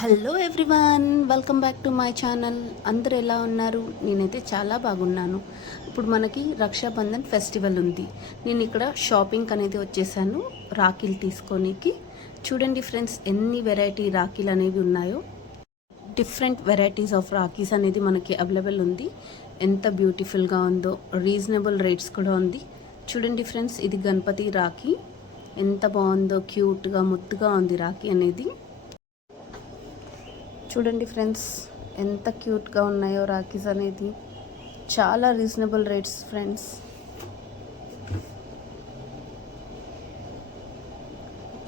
Hello everyone, welcome back to my channel. అందరు ఎలా ఉన్నారు? నేనైతే చాలా బాగున్నాను. ఇప్పుడు మనకి రక్షాబంధన్ ఫెస్టివల్ ఉంది. నేను ఇక్కడ షాపింగ్ అనేది వచ్చేసాను రాఖీలు తీసుకోనికి. చూడండి ఫ్రెండ్స్, ఎన్ని వెరైటీ రాఖీలు అనేవి ఉన్నాయో. డిఫరెంట్ వెరైటీస్ ఆఫ్ రాఖీస్ అనేది మనకి అవైలబుల్ ఉంది. ఎంత బ్యూటిఫుల్గా ఉందో, రీజనబుల్ రేట్స్ కూడా ఉంది. చూడండి ఫ్రెండ్స్, ఇది గణపతి రాఖీ. ఎంత బాగుందో, క్యూట్గా ముద్దుగా ఉంది రాఖీ అనేది. చూడండి ఫ్రెండ్స్, ఎంత క్యూట్గా ఉన్నాయో రాఖీస్ అనేది. చాలా రీజనబుల్ రేట్స్ ఫ్రెండ్స్.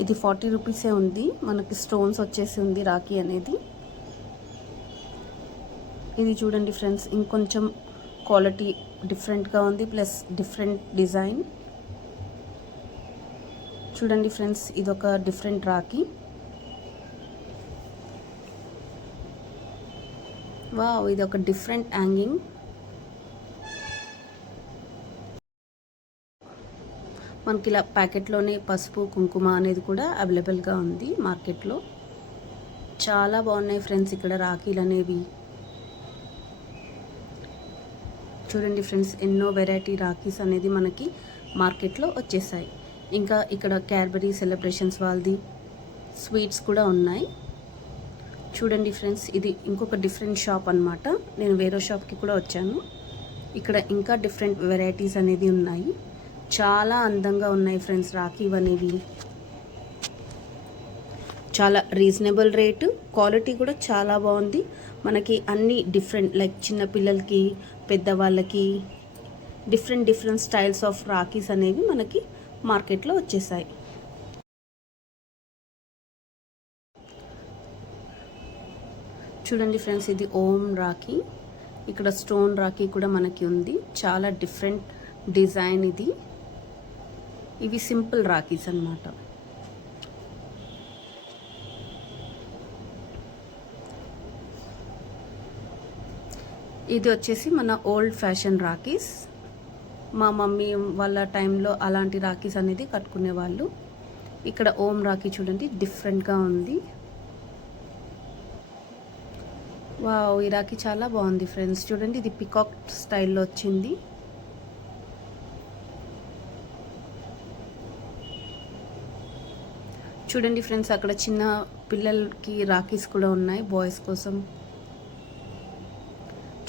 ఇది 40 రూపీసే ఉంది. మనకి స్టోన్స్ వచ్చేసి ఉంది రాఖీ అనేది. ఇది చూడండి ఫ్రెండ్స్, ఇంకొంచెం క్వాలిటీ డిఫరెంట్గా ఉంది, ప్లస్ డిఫరెంట్ డిజైన్. చూడండి ఫ్రెండ్స్, ఇదొక డిఫరెంట్ రాఖీ. వావ్, ఇది ఒక డిఫరెంట్ హ్యాంగింగ్. మనకి ఇలా ప్యాకెట్లోనే పసుపు కుంకుమ అనేది కూడా అవైలబుల్గా ఉంది మార్కెట్లో. చాలా బాగున్నాయి ఫ్రెండ్స్ ఇక్కడ రాఖీలు అనేవి. చూడండి ఫ్రెండ్స్, ఎన్నో వెరైటీ రాఖీస్ అనేది మనకి మార్కెట్లో వచ్చేసాయి. ఇంకా ఇక్కడ క్యాడ్బరీ సెలబ్రేషన్స్ వాళ్ళది స్వీట్స్ కూడా ఉన్నాయి. చూడండి ఫ్రెండ్స్, ఇది ఇంకొక డిఫరెంట్ షాప్ అన్నమాట. నేను వేరే షాప్కి కూడా వచ్చాను. ఇక్కడ ఇంకా డిఫరెంట్ వెరైటీస్ అనేది ఉన్నాయి. చాలా అందంగా ఉన్నాయి ఫ్రెండ్స్ రాఖీ అనేవి. చాలా రీజనబుల్ రేటు, క్వాలిటీ కూడా చాలా బాగుంది. మనకి అన్ని డిఫరెంట్, లైక్ చిన్న పిల్లలకి, పెద్దవాళ్ళకి డిఫరెంట్ స్టైల్స్ ఆఫ్ రాఖీస్ అనేవి మనకి మార్కెట్లో వచ్చేసాయి. చూడండి ఫ్రెండ్స్, ఇది ఓం రాఖీ. ఇక్కడ స్టోన్ రాఖీ కూడా మనకి ఉంది. చాలా డిఫరెంట్ డిజైన్ ఇది. ఇవి సింపుల్ రాఖీస్ అన్నమాట. ఇది వచ్చేసి మన ఓల్డ్ ఫ్యాషన్ రాఖీస్. మా మమ్మీ వాళ్ళ టైంలో అలాంటి రాఖీస్ అనేది కట్టుకునేవాళ్ళు. ఇక్కడ ఓం రాఖీ చూడండి, డిఫరెంట్గా ఉంది. వావ్, ఈ రాఖీ చాలా బాగుంది ఫ్రెండ్స్. చూడండి, ఇది పికాక్ స్టైల్లో వచ్చింది. చూడండి ఫ్రెండ్స్, అక్కడ చిన్న పిల్లలకి రాఖీస్ కూడా ఉన్నాయి బాయ్స్ కోసం.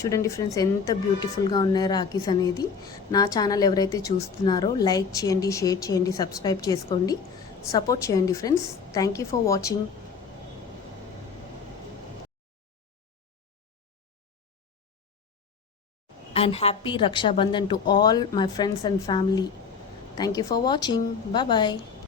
చూడండి ఫ్రెండ్స్, ఎంత బ్యూటిఫుల్గా ఉన్నాయి రాఖీస్ అనేది. నా ఛానల్ ఎవరైతే చూస్తున్నారో లైక్ చేయండి, షేర్ చేయండి, సబ్స్క్రైబ్ చేసుకోండి, సపోర్ట్ చేయండి friends. Thank you for watching. And happy Raksha Bandhan to all my friends and family. Thank you for watching. Bye bye.